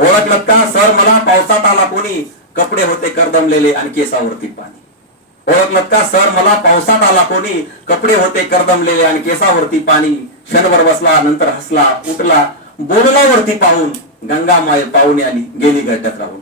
ओळखलं का? सर मला पावसात आला कोणी? कपडे होते करदमलेले आणि केसावरती पाणी. ओळखलं का? सर मला पावसात आला कोणी? कपडे होते करदमलेले आणि केसावरती पाणी. क्षणभर बसला नंतर हसला उठला बोलला पाहून गंगा माय पाहुणे आली गेली घरट्यात राहून.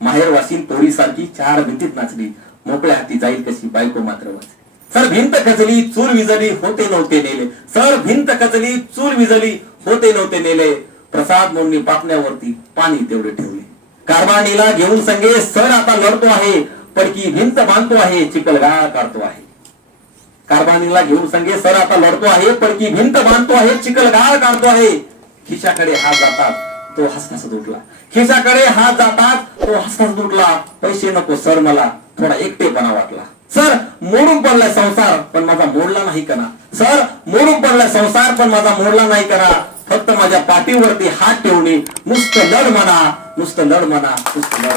माहेर वाशीन सारखी चार भिंतीत नाचली. मोकळ्या हाती जाईल कशी बायको मात्र वाचली. सर भिंत खचली चूल विजली होते नव्हते नेले. सर भिंत खचली चूल विजली होते नव्हते नेले. प्रसाद म्हणून पापण्यावरती पाणी तेवढे ठेवले. कारवानीला घेऊन संगे सर आता लढतो आहे. पडकी भिंत बांधतो आहे. चिखलगाळ काढतो आहे. कारवानीला घेऊन संगे सर आता लढतो आहे. पडकी भिंत बांधतो आहे. चिखलगाळ काढतो आहे. खिशाकडे हात जातात तो हसहसत उठला. खिशाकडे हात जातात तो हसहसत उठला. पैसे नको सर मला. थोडा एकटेपणा वाटला. सर मोडून पडलाय संसार पण माझा मोडला नाही करा. सर मोडून पडलाय संसार पण माझा मोडला नाही करा. फक्त माझ्या पाठीवरती हात ठेवणे नुसतं लढ म्हणा नुसतं लढ म्हणा नुसतं लढ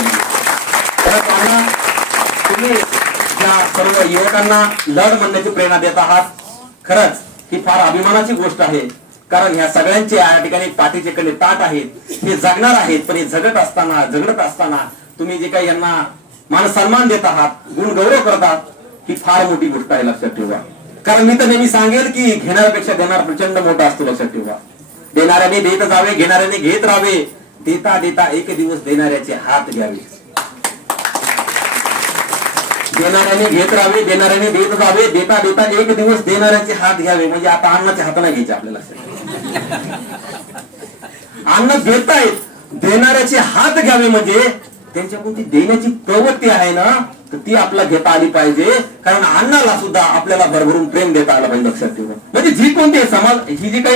म्हणा. तुम्ही या सर्व युवकांना लढ म्हणण्याची प्रेरणा देत आहात खरंच ही फार अभिमानाची गोष्ट आहे. कारण ह्या सगळ्यांचे या ठिकाणी पाठीचे कडे ताट आहेत. हे जगणार आहेत पण हे जगत असताना झगडत असताना तुम्ही जे काही यांना मान सन्मान देत आहात गुण गौरव करतात ही फार मोठी गोष्ट आहे लक्षात ठेवा. कारण मी तर नेहमी सांगेल की घेणाऱ्यापेक्षा देणार प्रचंड मोठा असतो लक्षात ठेवा. देणाऱ्याने देत जावे घेणाऱ्याने घेत राहावे. देता देता एक दिवस देणाऱ्याचे हात घ्यावे. देणाऱ्याने घेत राहावे देणाऱ्याने देत जावे. देता देता एक दिवस देणाऱ्याचे हात घ्यावे. म्हणजे आता अन्नाचे हात नाही घ्यायचे आपल्याला. अन्न देतायत देणाऱ्याचे हात घ्यावे म्हणजे त्यांच्याकडून ती देण्याची प्रवृत्ती आहे ना तर ती आपल्याला घेता आली पाहिजे. कारण अन्नाला सुद्धा आपल्याला भरभरून प्रेम देता आलं पाहिजे लक्षात ठेवून म्हणजे जी कोणती समाज ही जी काही